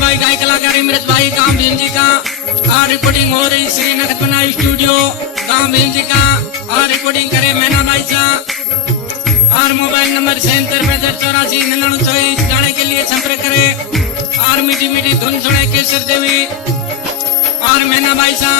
भाई गांव भीम जी का रिकॉर्डिंग हो रही श्री नगद बनाई स्टूडियो गांव भीम जी का रिकॉर्डिंग करे मैना भाई सा और मोबाइल नंबर 77 जाने के लिए संपर्क करे और मीठी मीठी धुन सुने केसर देवी और मैना भाई सा